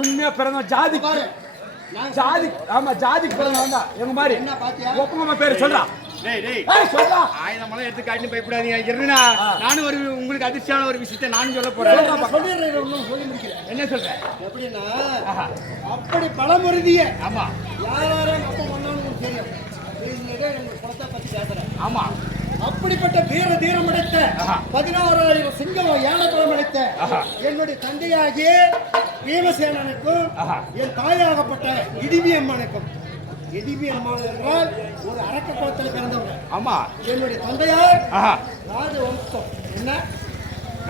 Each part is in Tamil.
உண்மையா பிறந்த ஜாதி ஜாதி ஆமா ஜாதி பிறந்தவங்க எங்க மாதிரி ஒப்பங்கம்மா பேரு சொல்றா ஆயுதமெல்லாம் எடுத்து காட்டி பயப்படாதீங்க இருந்தா நானும் ஒரு உங்களுக்கு அதிர்ச்சியான ஒரு விஷயத்தை நானும் சொல்ல போறேன். என்ன சொல்றேன் எப்படின்னா அப்படி பலமுறுதிய ஆமா யாரும் அப்ப வந்தாலும் தெரியும் படத்தை பத்தி பேசுறேன். ஆமா அப்படிப்பட்ட தீரம் அடைத்த 16,000 சிங்கம் யானை பலம் அடைத்த என்னுடைய தந்தையாகிய பீமசேனனுக்கும் என் தாயாகப்பட்ட இடிவி அம்மனுக்கும் இடிவி அம்மாள் என்றால் ஒரு அரக்க குலத்தில் பிறந்தவங்க. ஆமா என்னுடைய தந்தையார் ராஜவம்சம். என்ன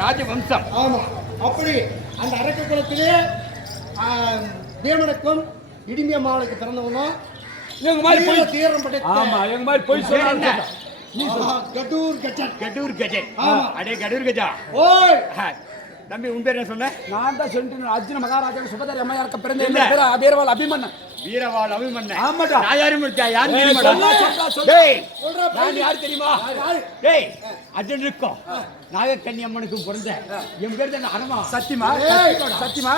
ராஜவம்சம்? ஆமா. அப்படி அந்த அரக்க குலத்திலே பீமனுக்கும் இடிவி அம்மாளுக்கு பிறந்தவங்க எங்க மாதிரி தீரம் படைத்த. ஆமா எங்க மாதிரி போய் சொல்றாங்க. கடூர் கஜன். கடூர் கஜன். அடே கடூர் கஜா. ஓய் தம்பி உன் பேர் என்ன சொன்ன? நான் தான் சொல்லிட்டு அர்ஜுன மகாராஜா சுபதாரி அம்மையாருக்கு பிறந்த வீரவாள் அபிமன்னன். வீரவாள் அபிமன்னன். ஆமாடா. நான் யாரும் இருக்கா? யாரும் தெரியுமா? டேய் நான் யார் தெரியுமா? டேய் அர்ஜுனனுக்கும் நாகக்கன்னி அம்மனுக்கும் பிறந்த என் பேர் தான் அனமா. சத்தியமா சத்தியமா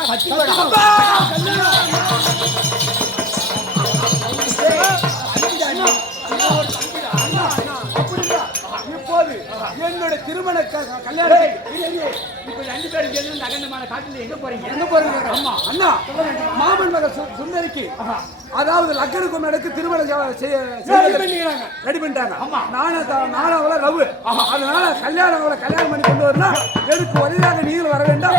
இப்போது என்னோட திருமண கல்யாணம் இப்ப 2 பேரும் சேர்ந்து நகண்டமான காட்டில் எங்க போறீங்க? அம்மா அண்ணா மாமன் மகள் சுந்தரிக்கு அதாவது லக்கனுக்கும் எனக்கு திருமணம் ரெடி பண்ணிட்டாங்க. ஆமா நானும் அவளை லவ். அதனால கல்யாணம் பண்ணி கொண்டு வரணும். எனக்கு ஒரேதாக நீங்கள் வர வேண்டாம்.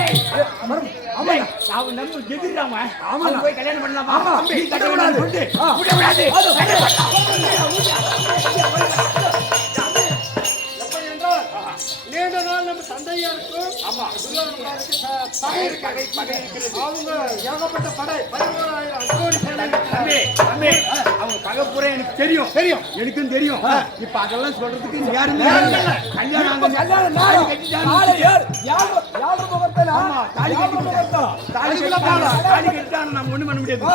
ஆமா அவன் நம்ம எதிராம ஆமா போய் கல்யாணம் பண்ணலாமா? ஆமா நீ கட்டக்கூடாது. நீண்ட நாள் நம்ம தந்தையாருக்கும் அவங்க ஏகப்பட்ட படை 11,000 அவங்க பகப்புறம் எனக்கு தெரியும் எனக்கும் தெரியும். இப்ப அதெல்லாம் சொல்றதுக்கு யாருமே கல்யாணம் தாலி கட்டிட்டாங்க நம்ம ஒண்ணும் பண்ண முடியாது.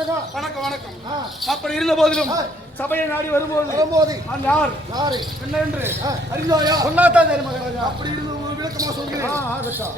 வணக்கம். வணக்கம் வணக்கம். ஆ. அப்படி இருந்த போதிலும் சபையை நாடி வரும்போது நான் யார் என்ன என்று அறிந்தாயா? சொன்னாதான் தெரியும் மகாராஜா. அப்படி இருந்து ஒரு விளக்கமா சொல்கிறேன். ஆகட்டும்.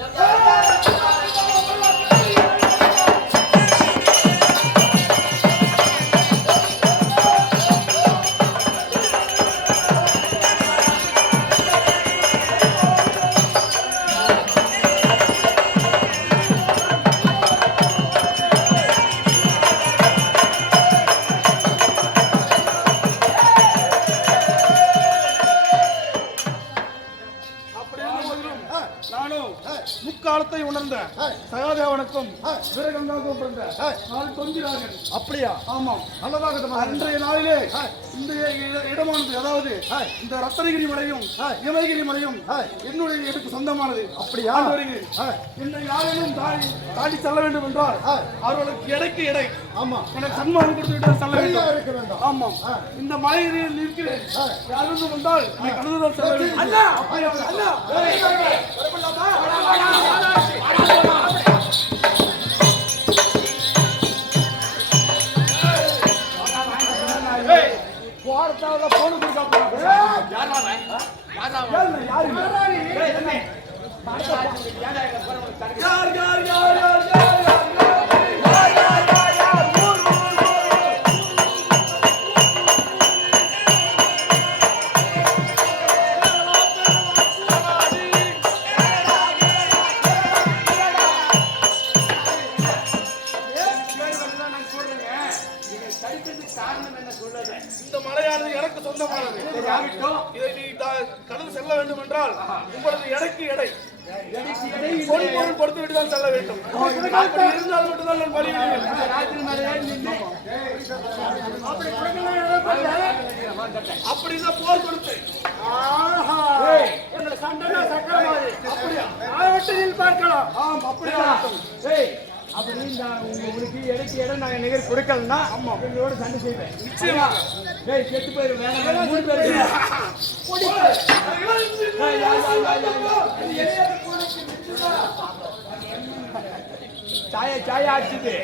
நானும் முக்காலத்தை உணர்ந்த சகாதேவனுக்கும் வீரகங்காவுக்கும் பிறந்த நான் தொந்திராஜன். அப்படியா? ஆமாம். நல்லதாக அன்றைய நாளிலே இந்த இடமானது, அதாவது இந்த ரத்தனகிரி மலையும் இமயகிரி மலையும் என்னுடைய எனக்கு சொந்தமானது. அப்படியா? என்னை யாரேனும் தாண்டி செல்ல வேண்டும் என்றால் அவர்களுக்கு எடைக்கு எடை. ஆமா. எனக்கு சன்மானம் கொடுத்துவிட்டு செல்ல இருக்க வேண்டும். ஆமாம். இந்த மலையில் இருக்கிறேன். யாரும் வந்தால் கலந்துதான் செல்ல வேண்டும். அண்ணா அண்ணா போறதால போன் கொடுக்க இந்த மலையானது எனக்கு சொந்தமானது. இதை நீ கடந்து செல்ல வேண்டும் என்றால் உங்களது எடைக்கு எடை பொருள் கொடுத்து விட்டு தான் செல்ல வேண்டும். அப்படி இருந்தால் மட்டும்தான் நான் வழி அப்படிதான் போர் கொடுத்து அப்படியா பார்க்கலாம். ஆம், அப்படியா? அப்படி உங்களுக்கு இடைக்கு இடம் நாங்க நிகர் கொடுக்கலன்னா எங்களோட சண்டை செய்வேன். நிச்சயமா. செத்து போயிரு வேணாம். 3 பேர் சாய ஆச்சுது.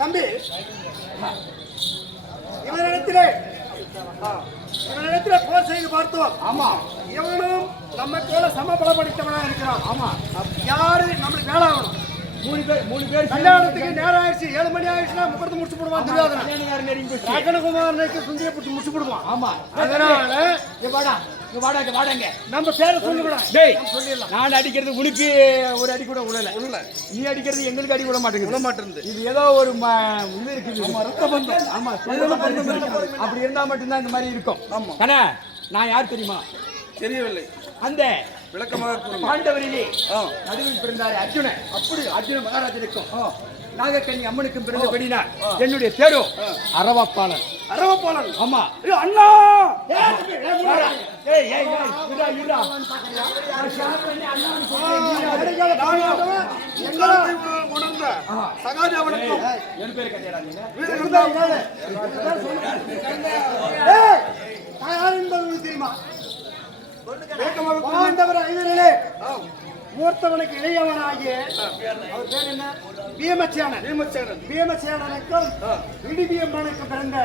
தம்பி, இவரிடத்திலே போர் செய்து பார்த்தோம். ஆமா. இவனும் நம்ம போல சமபலப்படுத்தவனாக இருக்கிறான். ஆமா. யாரு நம்மளுக்கு வேலை ஆகணும்? 3 பேர் கல்யாணத்துக்கு நேரம் ஆயிடுச்சு. 7 மணி ஆயிடுச்சுன்னா முகூர்த்தம் முடிச்சு போடுவான். ராகனகுமாரனுக்கு சுந்திய பிடிச்சி முடிச்சு போடுவான். ஆமா. அதனால வாடாங்க நம்ம பேரை சொல்லுவிடா. சொல்லிடலாம். நான் அடிக்கிறது உனக்கு ஒரு அடி கூட விடல. நீ அடிக்கிறது எங்களுக்கு அடி விட மாட்டேங்குது. இது ஏதோ ஒரு இது இருக்குது. ரத்த பந்தம். ஆமா, அப்படி இருந்தா மட்டும்தான் இந்த மாதிரி இருக்கும். ஆமா. நான் யார் தெரியுமா? தெரியவில்லை. அந்த விளக்கமாக பாண்டவரிலே நடுவில் பிறந்தாரு அர்ஜுனன். அப்படி அர்ஜுன மகாராஜனுக்கும் நாகக்கண்ணி அம்மனுக்கும் பிறந்தபடினார் என்னுடைய பேரோ அரவப்பாளன். ஆமா. அண்ணா உணர்ந்த சகாதேவனுக்கும் என் பேர் கதையடா. தெரியுமா? பாண்டவர் 5 மூர்த்தவனுக்கு இளையவனாகிய அவர் பேர் என்ன? பீமசேனனுக்கும் இடிபியம்மனுக்கும் பிறந்த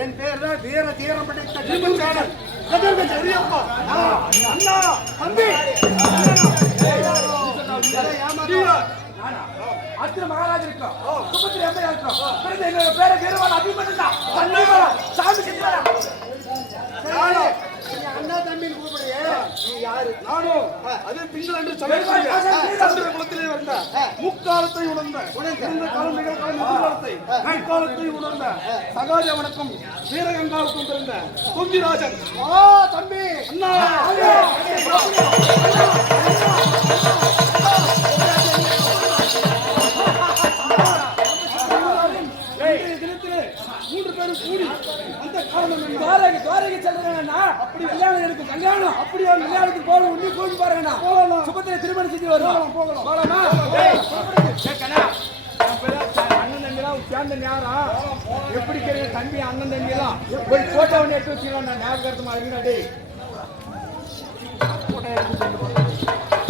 என் பேர் தான் வீர தீரம் படைத்த பீமசேனன். அண்ணா தம்பி அர்ஜுன மகாராஜனுக்கும் சுபத்திரி அம்மையாருக்கும் பிறந்த என்னோட பேரை வீரவான் அபிமன்யு தான். சாமி சித்தரா அண்ணா தம்பின்னு கூப்பிடுறியே, நீ யாரு? நானும் அது திங்கள் என்று சொல்ல குலத்திலே வந்த முக்காலத்தை உணர்ந்த இருந்த காலம் நிகழ்காலம் எதிர்காலத்தை முக்காலத்தை உணர்ந்த சகாதேவனுக்கும் வீரகங்காவுக்கும் பிறந்த தொந்திராஜன். தம்பி அண்ணா தினத்திலே 3 பேரும் கூடி அந்த காரணம் துவாரகை செல்றேன்னா அப்படி கல்யாணம் எனக்கு கல்யாணம் அப்படியே கல்யாணத்துக்கு போகணும். உன்னை கூட்டி பாருங்கண்ணா. சுபத்திரை திருமணம் செஞ்சு வரும். போகலாமா? அண்ணன் தம்பிலாம் சேர்ந்த நேரம் எப்படி தெரியும்? தம்பி அண்ணன் தம்பி எல்லாம் ஒரு போட்டோ ஒன்று எடுத்து வச்சுக்கலாம். நான் ஞாபகமா இருக்கா? டேய் போட்டோ எடுத்து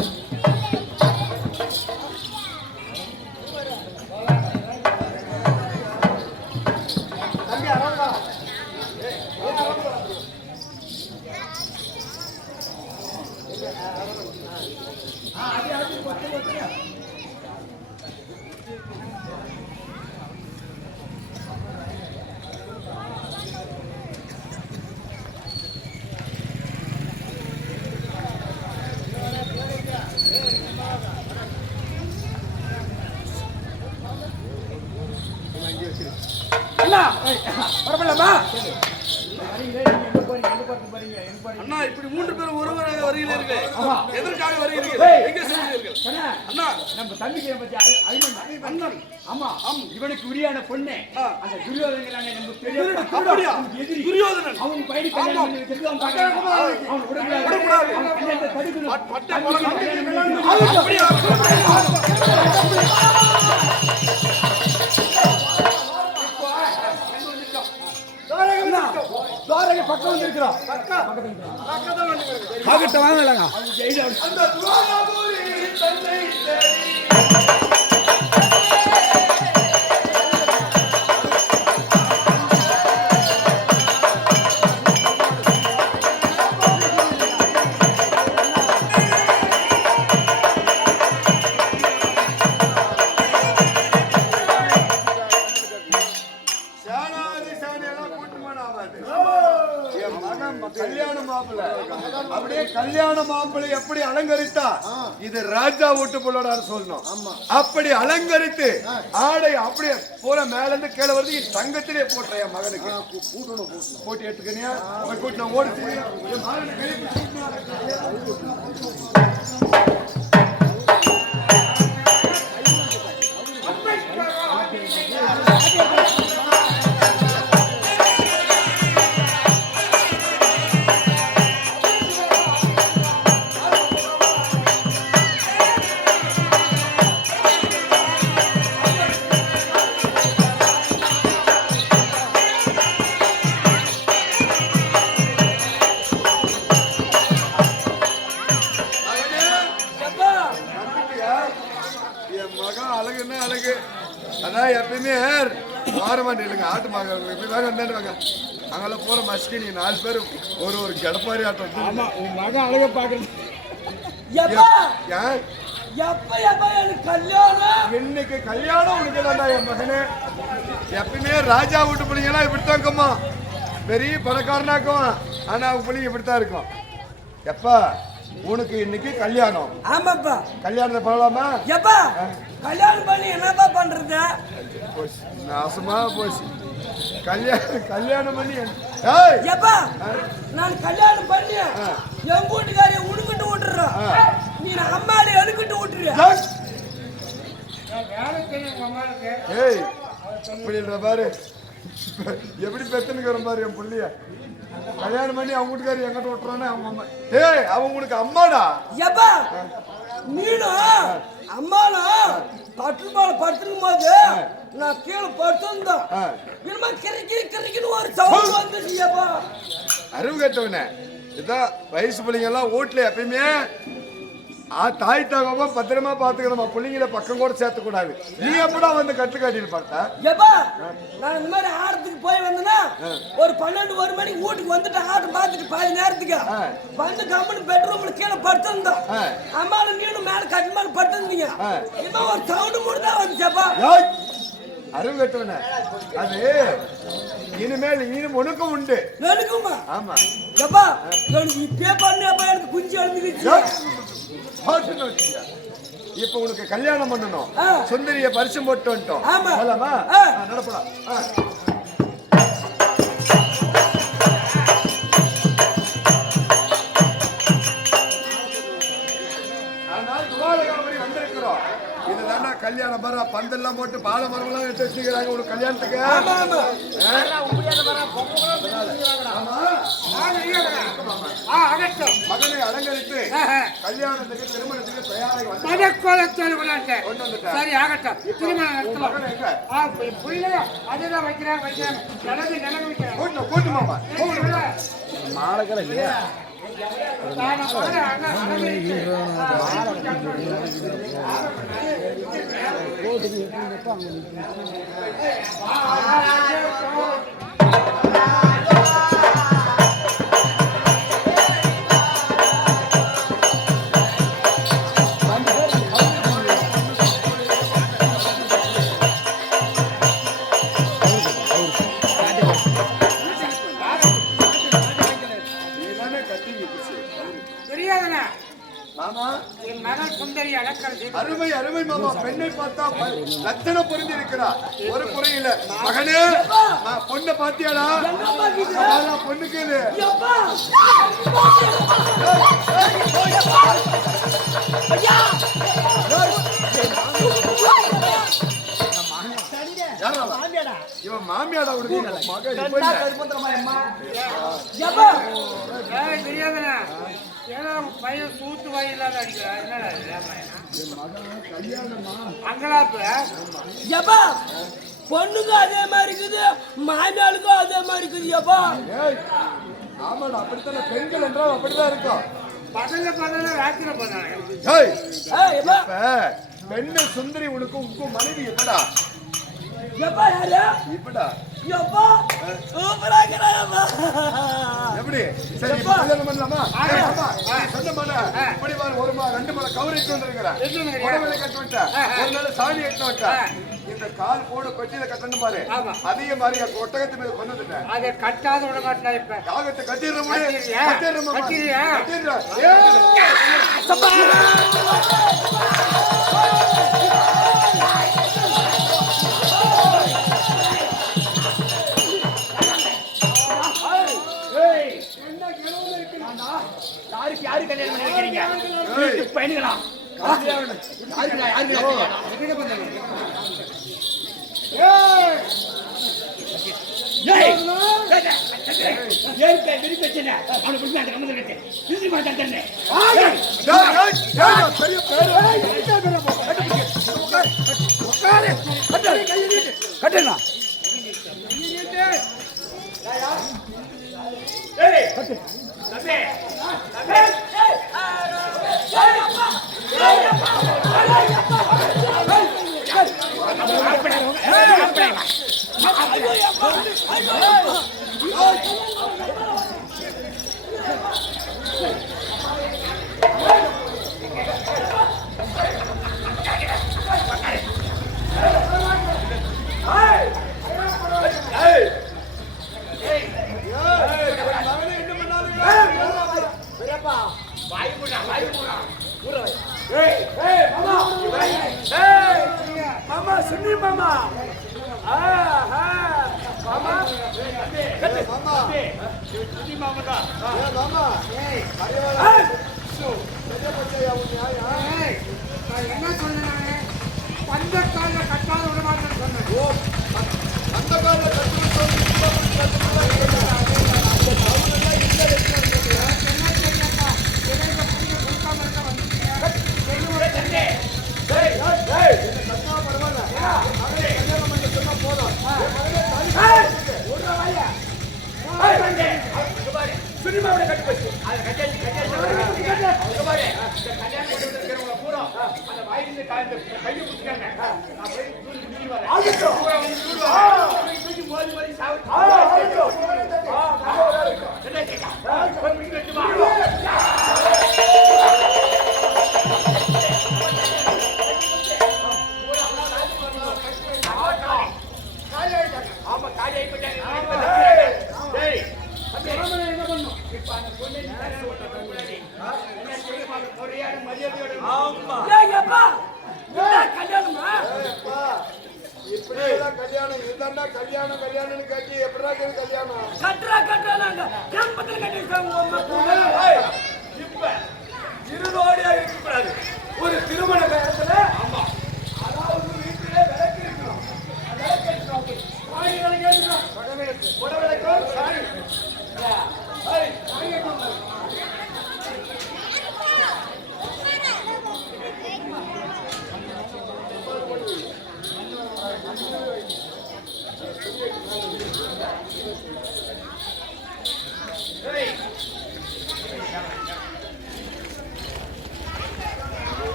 அண்ணா பரவாயில்லம்மா அண்ணா இப்படி 3 பேரும் ஒருவராக வருகிறீர்கள். ஆமா. எதற்காக வருகிறீர்கள்? ஏய். எங்கே செல்கிறீர்கள்? அண்ணா, அண்ணா நம்ம தம்பிக்கு பத்தி அழிமன் அண்ணன் ஆமா இவனுக்கு உரியான பொண்ணு அந்த துரியோதனங்கிறானே நம்ம பெரிய அப்படியா? எதிரி துரியோதனன். அவன் பையனுக்கு கல்யாணம் பண்ணி வச்சிருக்கு அவன் பார்க்கணும் அவன் விடக்கூடாது. அவன் கல்யாணத்தை தடுக்கணும் பட்டை பழக்கம். அப்படியா? துவாரகை பக்கம் வந்து இருக்கிறோம் பக்கத்தை வாங்கலங்க அந்த துவாரபுரி தன்னை தேடி அப்படியே கல்யாண மாப்பிள்ளை எப்படி அலங்கரித்தா இது ராஜா வீட்டு புள்ளோட சொல்லணும். அப்படி அலங்கரித்து ஆடை அப்படியே பூரா மேல இருந்து கீழே வருது. என் தங்கத்திலே போட்ட என் மகனுக்கு போட்டி எடுத்துக்கினியா கூட்டின ஓடிச்சு என் மகனை அழகு. அதான் எப்பயுமே வாரமாண்டி இல்லைங்க ஆட்டு மக எப்படி வாங்க வந்தாங்க அங்கெல்லாம் போற மஸ்கி நீ 4 பேர் ஒரு கடப்பாரி ஆட்டம். ஆமா உன் மகன் அழக பாக்குறது இன்னைக்கு கல்யாணம் உனக்கு தான்டா என் மகனே. எப்பயுமே ராஜா வீட்டு பிள்ளைங்கலாம் இப்படித்தான் இருக்குமா, பெரிய பணக்காரனாக்கும். ஆனா அவங்க பிள்ளைங்க இப்படித்தான் இருக்கும். எப்பா உனக்கு இன்னைக்கு கல்யாணம். ஆமாப்பா. கல்யாணத்தை பண்ணலாமா? எப்பா கல்யாணம் பண்ணி என்னப்பா பண்றது? நாசமா போச்சு. கல்யாணம் பண்ணி எப்பா நான் கல்யாணம் பண்ணி என் வீட்டுக்காரிய உடுக்கிட்டு விட்டுறேன், நீ அம்மாடி எடுக்கிட்டு விட்டுறியா? ஏய் அப்படின்ற பாரு எப்படி பெத்தனுக்கிற பாரு என் புள்ளிய. கல்யாணம் பண்ணி அவங்க வீட்டுக்காரி எங்கிட்ட விட்டுறானே அவங்க அம்மா. ஏய் அவங்க உனக்கு அம்மாடா. எப்பா நீனும் அம்மாலும் பட்டுமால படுத்துக்கும் போது நான் கீழே படுத்திருந்தேன். இனிமே கிரிக்கின்னு ஒரு சவுண்ட் வந்துச்சுப்பா. அறிவு கேட்டவனே இதான் வயசு பிள்ளைங்க எல்லாம் வீட்டுல எப்பயுமே தாய் தகவமா பத்திரமா பாத்துக்கணுமா, பிள்ளைங்கள பக்கம் கூட சேர்த்த கூடாது. நீ எப்படா வந்து கட்டு காட்டிட்டு பார்த்தா? எப்பா நான் இந்த மாதிரி ஆடத்துக்கு போய் வந்தேன்னா ஒரு 12-1 மணிக்கு வீட்டுக்கு வந்துட்டு ஆட்டம் பார்த்துட்டு 10 நேரத்துக்கு வந்து கம்பெனி பெட்ரூம்ல கீழே படுத்திருந்தோம். அம்மாவும் நீனும் மேல கட்டு மேல படுத்திருந்தீங்க. இப்போ ஒரு சவுண்டு மூடுதான் வந்துச்சப்பா. அறிவு கட்டவன அது இனிமேல் இனிமே உனக்கும் உண்டு. எனக்குமா? ஆமா. எப்பா எனக்கு இப்பே பண்ணப்பா எனக்கு குஞ்சு எழுந்துக்கிச்சு. இப்ப உனக்கு கல்யாணம் பண்ணணும். சுந்தரிய பரிசம் போட்டு வந்துட்டோம். போலாமா? நடப்பலாம். வந்திருக்கிறோம். இதுதானா கல்யாணம் பாரு, பந்தெல்லாம் போட்டு பால மரம்லாம் எடுத்து வச்சுக்கிறாங்க உனக்கு கல்யாணத்துக்கு. மகனை அலங்கரித்து கல்யாணத்துக்கு திருமணத்துக்கு தயாராகி சரி ஆகட்டும். திருமணம் புரியல அதுதான் வைக்கிறாங்க. கூட்டு மாமா மாலக்கடை இல்லையா? என் மகள் சுந்தரி அலக்கரசி. அருமை அருமை மாமா. பெண்ணை பார்த்தா லட்சணம் பொருந்தி இருக்கிறா. ஒரு குறையில மகனே பொண்ணை பாத்தியாடா? பொண்ணுக்கு இது இவன் மாமியாடா உனக்கு தெரியாதுண்ணா. ஏன்னா பையன் சூத்து வாய் இல்லாத அடிக்கிறா. அங்கலாப்பு பொண்ணுக்கும் அதே மாதிரி இருக்குது, மாமியாளுக்கும் அதே மாதிரி இருக்குது. எப்பா ஆமாடா, அப்படித்தானே பெண்கள் என்றால் அப்படிதான் இருக்கும். பகல பண்ணல ராத்திரி பண்ணாங்க. பெண்ணு சுந்தரி உனக்கு உங்க மனைவி எப்படா? எப்பா யாரு? இப்படா எப்பா சூப்பரா இருக்கறாமா. எப்படி? சரி கல்யாணம் பண்ணலாமா? சொன்ன மாட இப்படி ஒரு மா 2 மாட கவரிட்டு வந்திருக்கற. புடவை கட்டவிட்ட. ஒரு நாள் சாணி எடுத்துட்ட. இந்த கால் போடு கொட்டில கட்டணும் பாரு. அதே மாதிரி ஒட்டகத்து மேல கொண்டு வந்துட்டேன். அத கட்டாத விட மாட்டேன். இப்ப காகத்தை கட்டிறோம். கட்டிறோம். கட்டிறியா? யாரு கல்யாணம் பண்ணி வைக்கிறீங்க? பையனுங்களா? மாமா சுன்னி மாமா. மாமா சுன்னி மாமா தான். மாமா நான் என்ன சொன்னேன்? பஞ்ச கால கட்டாத விட மாட்டேன்னு சொன்னேன். அந்த கால சினிமாவோட கட்டு போச்சு. அது கட்டாச்சு பூரா அந்த வாயிலிருந்து கையை பிடிச்சாங்க. நான் போய் தூக்கி மோதி மோதி ஆமா காலி ஆயிட்டாங்க. கல்யாணம் இதுதான்டா கல்யாணம். கல்யாணம் கட்டி எப்படா கல்யாணம் கட்டுறாங்க இப்ப இருதோடியா இருக்கக்கூடாது. ஒரு திருமண நேரத்துல அதாவது வீட்டிலே விளக்கு இருக்கணும்.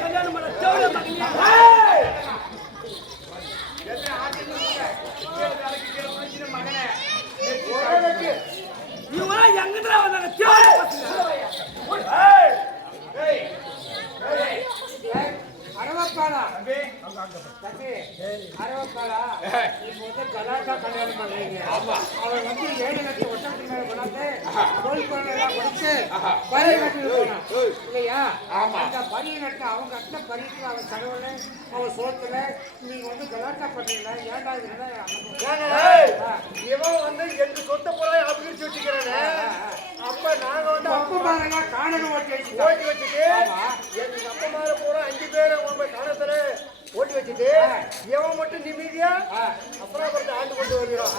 கல்யாணம் பண்ண தேவையா மகனே? இவங்க எங்கடா வந்தாங்க? அரவப்பாளா அரவப்பாளா இப்போ வந்து கலாக்கா கல்யாணம் பண்றீங்க. அவர் வந்து 7 லட்சம் ஒட்டகத்துக்கு மேல கொண்டாந்து கோழிக்கோளை எல்லாம் படிச்சு பரிய கட்டிட்டு போனான் இல்லையா? அந்த பரிய கட்டின அவங்க கட்டின பரியத்துல அவன் செலவுல அவன் சோத்துல நீங்க வந்து கலாட்டா பண்ணீங்களா? ஏன்டா இவன் வந்து எங்க சொத்தை பூரா அபிவிருத்தி வச்சுக்கிறானே. அப்ப நாங்க வந்து அப்ப பாருங்க காணகம் ஓட்டி வச்சுட்டோம். ஓட்டி வச்சுட்டு எங்க அப்பா மேல பூரா 5 பேரை காலத்துல ஓட்டி வச்சுட்டு இவன் மட்டும் நிம்மதியா அப்புறம் ஆண்டு கொண்டு வருகிறோம்.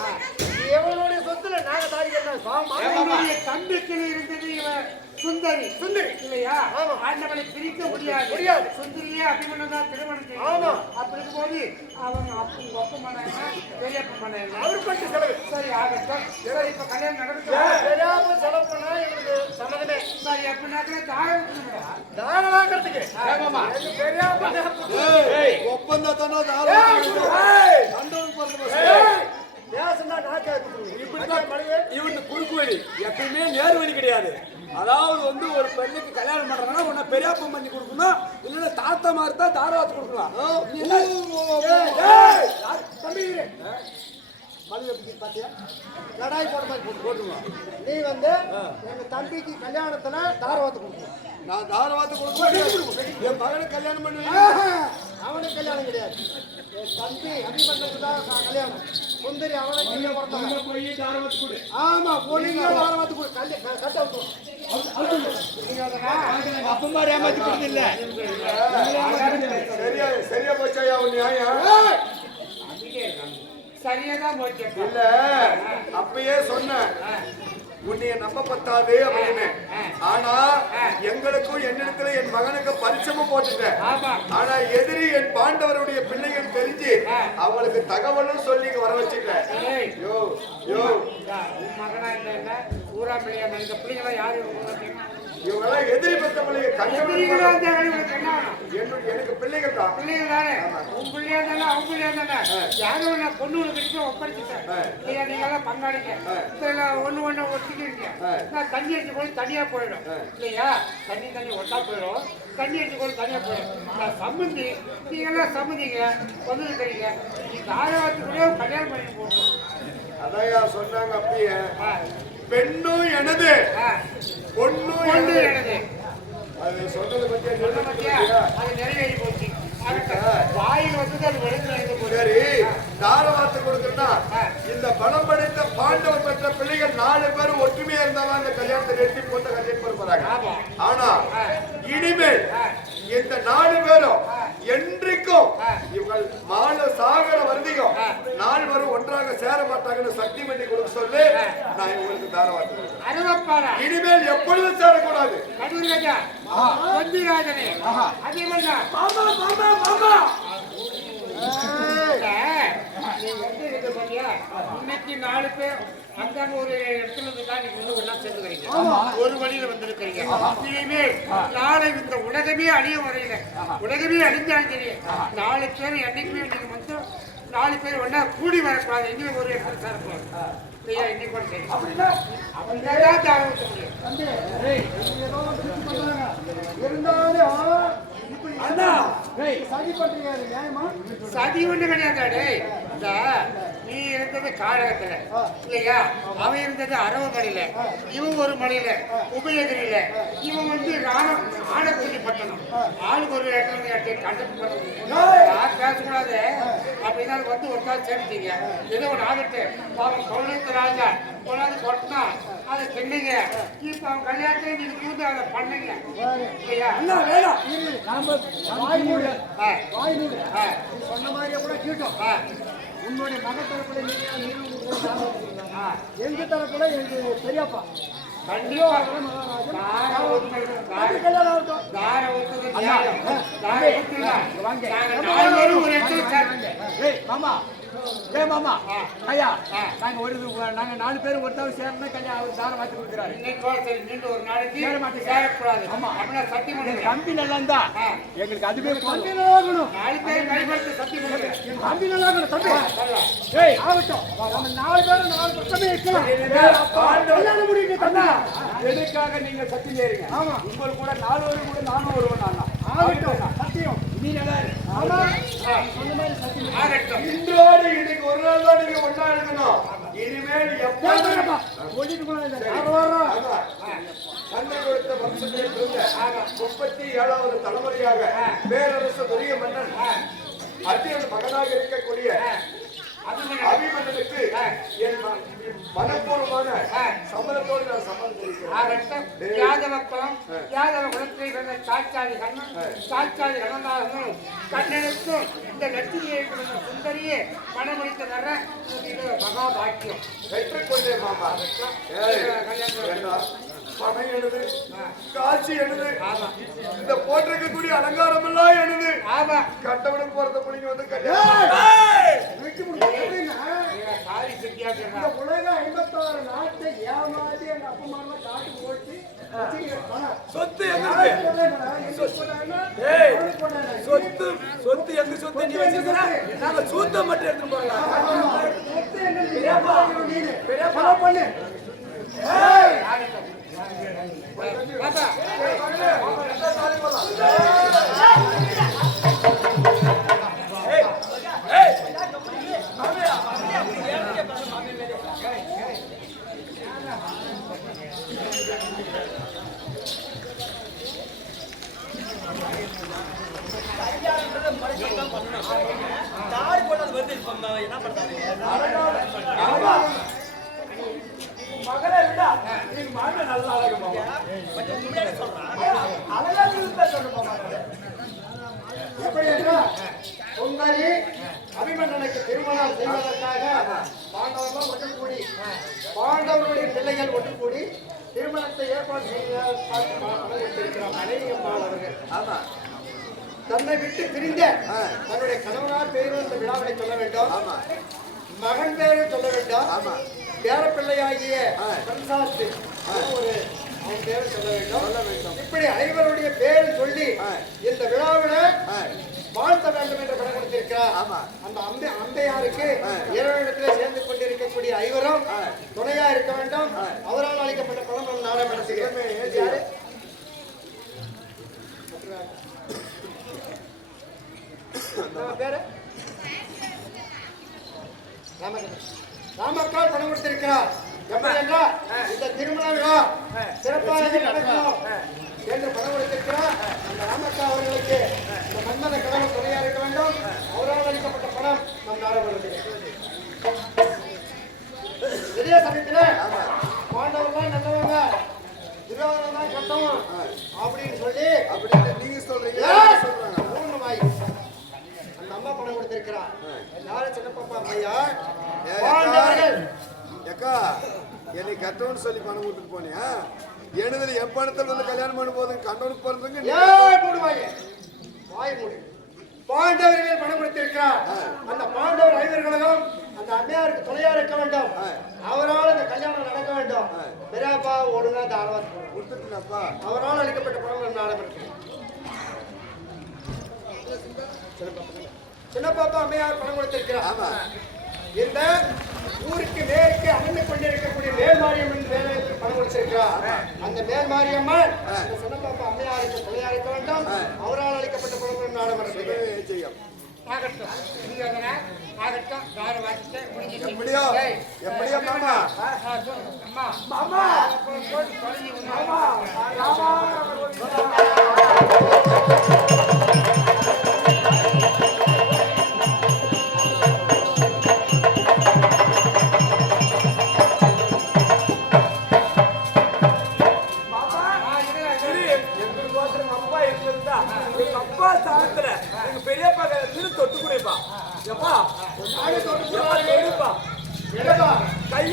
இவனுடைய சொத்துல நாங்க தாடி அவனுடைய தம்பிக்கு இருந்தது இவன் சுந்தரி இல்லையா? ஆண்டவனை பிரிக்க முடியாது. சுந்தரியே அபிமன்யு தான் திருமணம் செய்யணும். அப்படி இருக்கும்போது அவங்க ஒப்பம் பண்ணாங்க, பெரியப்ப பண்ணாங்க. அவர் பட்டு செலவு சரி ஆகட்டும். சரி இப்ப கல்யாணம் நடக்கும். பெரியாப்ப செலவு பண்ணா எங்களுக்கு சம்மதமே. சரி அப்படின்னாக்க தானம் வாங்குறதுக்கு பெரியாப்ப ஒப்பந்தத்தானே இவனுக்கு குறுக்கு வழி எப்பயுமே நேர் வழி கிடையாது. அதாவது வந்து ஒரு பெண்ணுக்கு கல்யாணம் பண்றாங்கன்னா உன்னை பெரியாப்பம் பண்ணி கொடுக்கணும், இல்ல தாத்தா மாதிரி தான் தாராவாத்து கொடுக்கலாம். கடாய் போட மாதிரி போட்டுருவோம். நீ வந்து எங்க தம்பிக்கு கல்யாணத்துல தாரவாத்து கொடுக்கணும். நான் தாராவாத்து கொடுக்க என் மகனை கல்யாணம் பண்ணி அவனுக்கு கல்யாணம் கிடையாது. என் தம்பி அபிமன்யுக்கு தான் கல்யாணம். சுந்தரி அவனை போய் தாராவாத்து கொடு. ஆமா பொண்ணுங்க தாரவாத்து கொடு. கட்ட விட்டுருவோம். அப்ப மாதிரி ஏமாத்தி கொடுத்து இல்ல. சரியா போச்சாயா உன் நியாயம்? சரியாதான் போச்சு. இல்ல அப்பயே சொன்ன உன்னைய நம்ப பத்தாது அப்படின்னு. ஆனா எங்களுக்கும் என்னிடத்துல என் மகனுக்கு பரிசமும் போட்டுட்டேன். ஆனா எதிரி என் பாண்டவருடைய பிள்ளைகள் தெரிஞ்சு அவங்களுக்கு தகவலும் சொல்லி வர வச்சுட்டேன். யோ யோ மகனா இல்ல ஊரா பிள்ளையா இந்த பிள்ளைங்களா யாரு? இவங்கெல்லாம் எதிரி பெற்ற பிள்ளைங்க. எனக்கு பிள்ளைகள் தான். பிள்ளைகள் தானே. உன் பிள்ளையா தானே அவங்க பிள்ளையா தானே. யாரும் நான் பொண்ணு கிட்ட ஒப்படைச்சிட்டேன். இல்லையா நீங்க எல்லாம் பங்காளிங்க. ஒண்ணு ஒட்டிக்கிறீங்க. நான் தண்ணி அடிச்சு போய் தனியா போயிடும் இல்லையா? தண்ணி ஒட்டா போயிடும். தண்ணி அடிச்சு போய் தனியா போயிடும். நான் சம்மந்தி நீங்க எல்லாம் சம்மந்திங்க வந்து இருக்கிறீங்க. நீ தாராவத்துக்குள்ளே கல்யாணம் பண்ணி போட்டோம். அதான் சொன்னாங்க அப்படியே. பெண்ணும் எனது பொண்ணும் எனது. அது சொன்னது பத்தியா அது நிறைவேறி போச்சு. வாயில் வந்து அது வெளியே சரி தாரவாத்து கொடுக்கறா. இந்த பலம் படைத்த பாண்டவர் பெற்ற பிள்ளைகள் 4 பேரும் ஒற்றுமையா இருந்தாலும் அந்த கல்யாணத்தை நிறுத்தி போட்டு கல்யாணம் பண்ண போறாங்க. ஆனா இனிமேல் இந்த 4 பேரும் என்றைக்கும் இவங்கள் மால சாகர வருதியும் 4 பேரும் ஒன்றாக சேர மாட்டாங்கன்னு சக்தி பண்ணி கொடுக்க சொல்லி நான் இவங்களுக்கு தாரவாத்து கொடுக்கிறேன். இனிமேல் எப்பொழுதும் சேரக்கூடாது. இன்னைக்கு 4 பேர் அந்த ஒரு இடத்துல இருந்து தான் நீங்க வந்து ஒண்ணா சேர்ந்துக்கிறீங்க. ஒரு வழியில வந்திருக்கிறீங்க. இனிமேல் நாளை இந்த உலகமே அழிய வரையில உலகமே அழிஞ்சாலும் தெரியும் 4 பேர் என்னைக்குமே நீங்க வந்து 4 பேர் ஒன்னா கூடி வரக்கூடாது. எங்கேயும் ஒரு இடத்துல சேரக்கூடாது. இன்னைக்கு கூட சரி அப்படிதான் தாராவத்து முடியும். சதி ஒண்ணு கிடையாது. நீ இருந்தது காரகத்துல இல்லையா? அவன் இருந்தது அரவமலையில, இவன் ஒரு மலையில உபயகிரியில, இவன் வந்து ஆடக்குடி பட்டணம். ஆளுக்கு ஒரு இடத்துல கண்டக்ட் பண்ண முடியும். பேசக்கூடாது அப்படின்னா வந்து ஒரு கால் சேர்ந்துட்டீங்க. ஏதோ ஒரு ஆகட்டு அவன் கொள்ளுக்கு ராஜா கொண்டாந்து கொட்டினா அதை சொன்னீங்க. இப்ப அவன் கல்யாணத்தை நீங்க கூந்து அதை பண்ணுங்க இல்லையா? சொன்ன மாதிரியே கூட கேட்டோம். உன்னுடைய மக தரப்புல எங்க தரப்புல எங்க பெரியப்பா மாமா ஏ மாமா ஐயா நாங்க 4 பேரும் ஒருத்தவர் சேர்ந்து கல்யாணம் தாரம் மாத்தி கொடுக்குறாரு. ஒரு நாளைக்கு சேர மாட்டேன் சேரக்கூடாது. ஆமா அப்படின்னா சத்தியம் பண்ணுங்க. தம்பி நல்லா இருந்தா எங்களுக்கு அதுவே தம்பி நல்லா இருக்கணும். 4 பேர் கைப்பற்றி சத்தியம் பண்ணுங்க. தம்பி நல்லா இருக்கணும். தம்பி ஏய் ஆகட்டும். நம்ம 4 பேரும் 4 பக்கமே இருக்கலாம். கல்யாணம் முடியுங்க தம்பி. எதுக்காக நீங்க சத்தியம் செய்றீங்க? ஆமா உங்களுக்கு கூட 4 பேரும் கூட நானும் வருவேன். நான் ஆகட்டும் சத்தியம். நீ நல்லா இரு. ஆமா சொன்ன மாதிரி சத்தியம். ஆகட்டும். இன்றோடு இன்னைக்கு ஒரு நாள் தான் நீங்க ஒண்ணா இருக்கணும். இனிமேல் கேட்கிறப்பா. ஓடிட்டு போனாங்க. யார் வர்றா? தந்தை கொடுத்த வம்சத்தில் இருந்த 37வது தலைமுறையாக பேரரசு பெரிய மன்னன் அர்ஜுனன் மகனாக இருக்கக்கூடிய அபிமன்னனுக்கு என் மனப்பூர்வமான சம்மதத்தோடு நான் சம்மதம் தெரிவிக்கிறேன். யாதவ குலம் யாதவ குலத்தை சேர்ந்த சாட்சாதி கண்ணன் சாட்சாதி கண்ணனாகவும் கண்ணனுக்கும் இந்த லட்சுமியை கொடுத்த சுந்தரியே மனமுடித்து வர இது மகா பாக்கியம். பெற்றுக்கொண்டே மாமா. பணம் எழுது, காட்சி எழுது, இந்த போட்டிருக்கக்கூடிய அலங்காரம் எல்லாம் எழுது. ஆமா கட்டவனுக்கு பிறந்த பிள்ளைங்க வந்து சாரி சத்தியா இந்த உலக 56 நாட்டை ஏமாத்தி எங்க அப்பா அம்மா காட்டு ஓட்டி சொத்து எங்க சொத்து சொத்து எங்க சொத்து நீ வச்சிருக்கா? நாங்க சூத்தம் மட்டும் எடுத்துட்டு போறோம். பெரியப்பா பண்ணு. பாப்பா மகளே விடா நீ மகன் நல்லா அழகு மாமா. எப்படி என்றால் சுந்தரி அபிமன்னனுக்கு திருமணம் செய்வதற்காக பாண்டவர்கள் ஒன்று கூடி பாண்டவருடைய பிள்ளைகள் ஒன்று கூடி திருமணத்தை ஏற்பாடு செய்திருக்கிறார் அழகியம்மாள் அவர்கள். ஆமா. தன்னை விட்டு பிரிந்த தன்னுடைய கணவனார் பேரும் இந்த விழாவினை சொல்ல வேண்டும். ஆமா. மகன் பேரை சொல்ல வேண்டும். ஆமா. பேரப்பிள்ளையாகிய கன்சாஸ்து ஒரு அவன் பேரை சொல்ல வேண்டும். இப்படி ஐவருடைய பேரை சொல்லி இந்த விழாவில வாழ்த்த வேண்டும் என்று படம் கொடுத்திருக்கிறார். அந்த அம்பையாருக்கு இறைவனிடத்திலே சேர்ந்து கொண்டிருக்கக்கூடிய ஐவரும் துணையா இருக்க வேண்டும். அவரால் அளிக்கப்பட்ட பணம் நம் நாடம் நடத்துகிறேன். பேரு ராமக்கால் பணம் கொடுத்திருக்கிறார். எப்படி என்றால் இந்த திருமண விழா சிறப்பாக நடக்கும் என்று பணம் கொடுத்திருக்கிறார். அந்த ராமக்கா அவர்களுக்கு இந்த மன்மத கடவுள் துணையா இருக்க வேண்டும். அவரால் அளிக்கப்பட்ட பணம் நம் நாடப்படுகிறது. இதே சமயத்தில் பாண்டவர்கள் நல்லவங்க துரியோதனன் தான் கட்டவன் அப்படின்னு சொல்லி நீங்க சொல்றீங்க. அந்த அம்மா பணம் கொடுத்திருக்கிறார். யாரும் சின்னப்பா ஐயா ஏக்கா என்னை கட்டவன்னு சொல்லி பணம் கொடுத்துட்டு போனியா? எனதுல என் பணத்தில் வந்து கல்யாணம் பண்ண போது கண்டவனுக்கு பிறந்தவங்க பாண்டவர்கள் பணம் கொடுத்திருக்கிறார். அந்த பாண்டவர் ஐவர்களும் அந்த அம்மையாருக்கு துணையா இருக்க வேண்டும். அவரால் இந்த கல்யாணம் நடக்க வேண்டும். பெரியப்பா ஒழுங்கா தாராளம் கொடுத்துட்டுனாப்பா. அவரால் அளிக்கப்பட்ட பணம் நாடப்படுகிறது. சின்னப்பாப்பா அம்மையார் பணம் கொடுத்திருக்கிறார். ஆமா. இந்த ஊருக்கு மேற்கு அமைந்து கொண்டிருக்கக்கூடிய மேல்மாரியம்மன் வேலைக்கு பணம் கொடுத்திருக்கிறார். அந்த மேல்மாரியம்மன் சின்னப்பாப்பா அம்மையாருக்கு துணையா இருக்க வேண்டும். அவரால் அளிக்கப்பட்ட பணம் நாடப்படுகிறது. செய்யும் ஆகட்டும் துரியோதனா ஆகட்டும் தார வாசிக்க முடிஞ்சு எப்படியோ எப்படியோ மாமா. அம்மா மாமா தொலைஞ்சி மாமா ராமா பெரியப்பா தொட்டு குறைப்பா எப்பா தொடுப்பா கை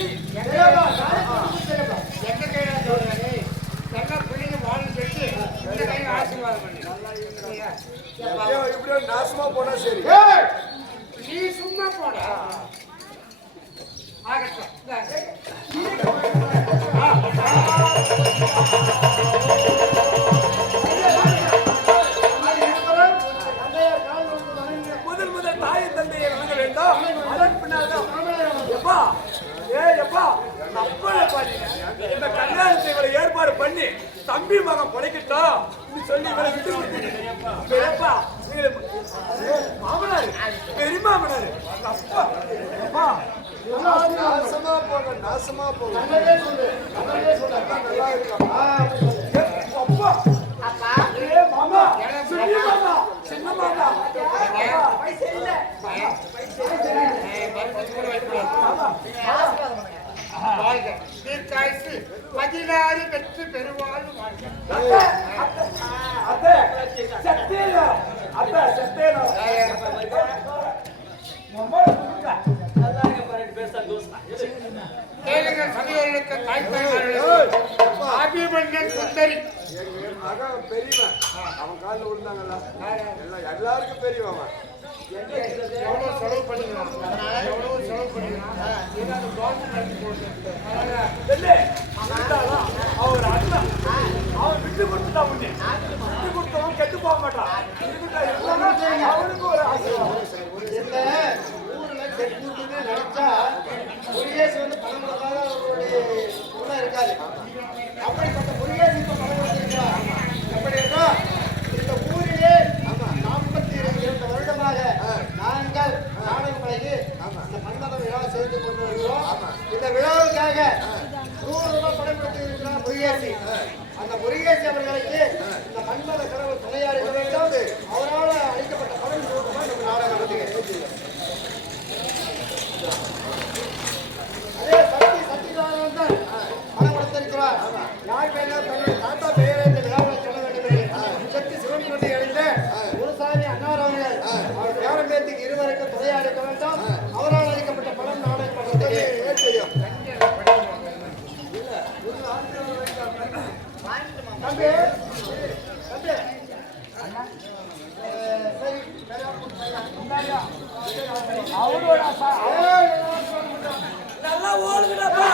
எந்த கையில சொல்றாரு நல்லா பிள்ளைங்க வாழ்ந்து பெற்று இந்த கையில ஆசீர்வாதம் பண்ணி இப்படியோ நாசமா போனா சரி. நீ சும்மா போட ஆகட்டும் முதல் தாயை தந்தையை வணங்க வேண்டும். அதன் பின்னால்தான் எப்பா எப்பா அப்பா இந்த கல்யாணத்தை இவரை ஏற்பாடு பண்ணி தம்பி மகன் படைக்கட்டும் சொல்லி இவரை விட்டு கொடுத்தீங்க. மாமனாரு பெரிய மாமனாரு அப்பா அப்பா நாசமா போங்க, நாசமா போங்க. நல்லதே சொல்லு, நல்லதே சொல்லு. எல்லாம் நல்லா இருக்கும். அப்பா அப்பா ஏ மாமா ஏன் சின்ன மாமா சின்ன மாமா வயசு இல்ல வாழ்க தீர்க்காயுசு 16 பெற்று பெருவாழ்வு வாழ்க. அத்தை சத்தேல அத்தை சத்தேல மாமா நல்லா இருக்க பாரு பேச தோஸ்தா கேளுங்க சபையோர்களுக்கு தாய்மார்களுக்கு அபிமன்யன் சுந்தரி எங்க மகன் பெரியவன், அவன் காலில் விழுந்தாங்கல்ல, எல்லாருக்கும் பெரியவன் அவன். எவ்வளவு செலவு பண்ணிக்கலாம் எவ்வளவு செலவு பண்ணிக்கலாம் ஏதாவது தோட்டம் நடத்தி போட்டு அவர் அண்ணன் அவன் விட்டு கொடுத்துட்டா உன்னை விட்டு கொடுத்தவன் கெட்டு போக மாட்டான் அவனுக்கு ஒரு ஆசீர்வாதம் இந்த ஊர்ல கெட்டுன்னு நினைச்சா முருகேசு வந்து பணம் கொடுக்காத அவருடைய உள்ள இருக்காது. அப்படிப்பட்ட முருகேசு இப்ப பணம் கொடுத்திருக்கிறார். எப்படி என்றால் இந்த ஊரிலே 42 வருடமாக நாங்கள் நாடகம் பழகி இந்த மன்மத விழா செய்து கொண்டு வருகிறோம். இந்த விழாவுக்காக 100 ரூபாய் பணம் கொடுத்திருக்கிறார் முருகேசி. அந்த முருகேசி அவர்களுக்கு இந்த மன்மத கடவுள் துணையா இருக்க வேண்டும். அவரால் அளிக்கப்பட்ட பணம் 100 ரூபாய் நம்ம நாடகம் நடத்துகிறோம். அதே சத்தியநாராயணன் தான் பணம் கொடுத்திருக்கிறார். யார் பெயர் தன்னுடைய தாத்தா பெயரை இந்த விழாவில் சொல்ல வேண்டும் என்று சக்தி சிவன் கொண்டு எழுந்த குருசாமி அன்னார் அவர்கள் அவர் பேரம் பேத்திக்கு இருவருக்கும் துணையா இருக்க வேண்டும். அவரால் அளிக்கப்பட்ட பணம் நாடகம் பண்ணுறது செய்யும். தம்பி தம்பி சரி அவனோட நல்லா ஓடுங்கடாப்பா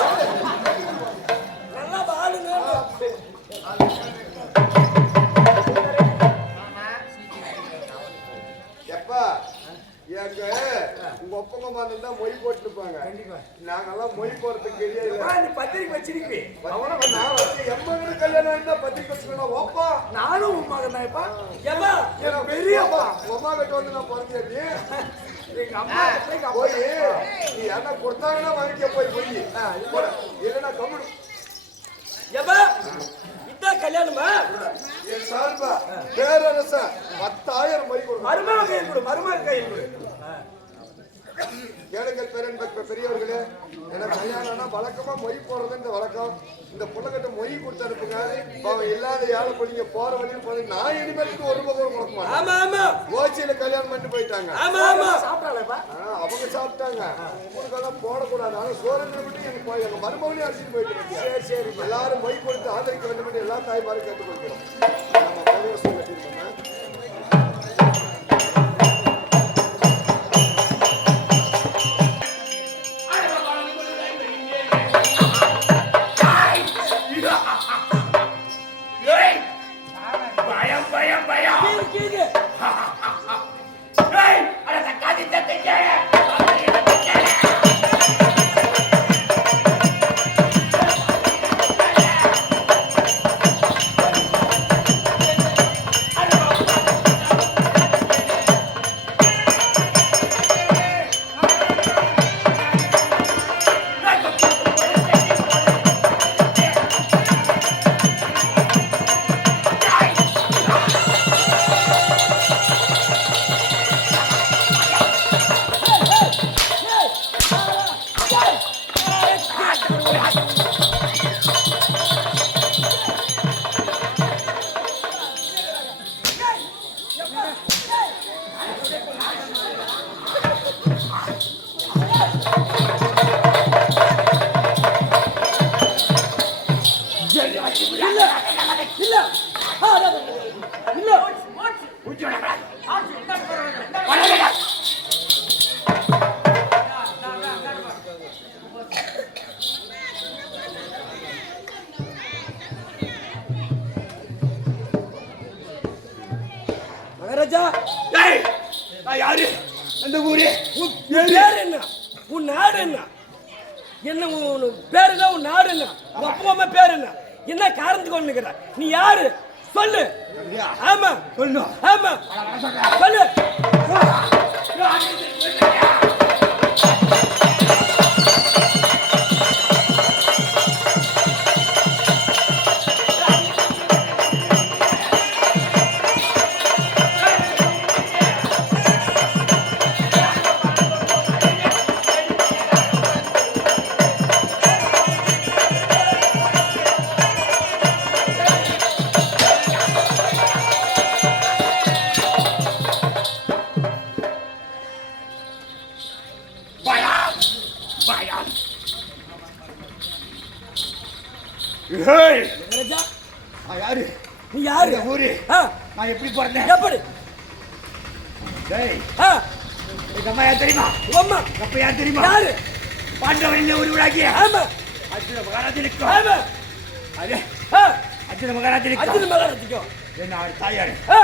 நல்லா பாடுங்க எப்பா எங்க உங்க ஒப்பந்தமா இருந்தா மொய் போட்டுருப்பாங்க. நாங்கெல்லாம் மொய் போறதுக்கு தெரியாது. நீ பத்திரிக்கை வச்சிருக்கீ நான் வச்சு எம்மகனுக்கு கல்யாணம் இருந்தா பத்திரிக்கை வச்சுக்கணும். ஓப்பா நானும் உன் மகன் தான் இப்பா ஏப்பா எனக்கு பெரியப்பா உங்க அம்மா கிட்ட வந்து நான் பிறந்தேன். எங்க அம்மா போய் நீ என்ன கொடுத்தாங்கன்னா வாங்கிக்க போய் இல்லைன்னா கம்முடு. ஏப்பா இதான் கல்யாணமா என் சார்பா பேரரசன் 10,000 மொய் கொடுக்கும். மருமக கையில் கொடு மருமக கையில் கொடு கேளுங்கள் பெரியவர்களே, எனக்கு கல்யாணம்னா வழக்கமா மொய் போடுறது இந்த வழக்கம். இந்த புள்ளகிட்ட மொய் கொடுத்து அனுப்புங்க. அவன் இல்லாத ஏழை பொண்ணுங்க போற வழியில் போது நான் இனிமேலுக்கு 1 ரூபாய் கொடுக்க மாட்டேன். ஆமா ஆமா ஓச்சியில கல்யாணம் பண்ணிட்டு போயிட்டாங்க. ஆமா ஆமா சாப்பிட்டாளேப்பா அவங்க சாப்பிட்டாங்க. உங்களுக்கெல்லாம் போடக்கூடாது. ஆனா சோறு மட்டும் எங்க மருமகளையும் அடிச்சுட்டு போயிட்டு சரி சரி எல்லாரும் மொய் கொடுத்து ஆதரிக்க வேண்டும் என்று எல்லா தாய்மாரும் கேட்டுக்கொள்கிறோம். நம்ம பரிவசம் கட்டிருக்கோம். மகாராஜா நான் யாரு அந்த ஊரே உன் பேர் என்ன உன் நாடு என்ன என்ன உன் பேர் என்ன உன் நாடு என்ன உன் அப்பா அம்மா பேர் என்ன என்ன காரணத்துக்கு ஒண்ணுக்கிற நீ யாரு சொல்லு ஆமா சொல்லு ஆமா சொல்லு நீ யாரு இந்த ஊரு ஆ, நான் எப்படி பிறந்தேன் எப்படி டேய் ஆ, எங்க அம்மா யார் தெரியுமா உங்க அம்மா எங்க அப்பா யார் தெரியுமா யாரு பாண்டவரின் உருவாக்கிய ஆமா அர்ஜுன மகாராஜனுக்கும் ஆமா அது ஆ, அர்ஜுன மகாராஜனுக்கும் அர்ஜுன மகாராஜிக்கும் என்ன தாயாரு ஆ,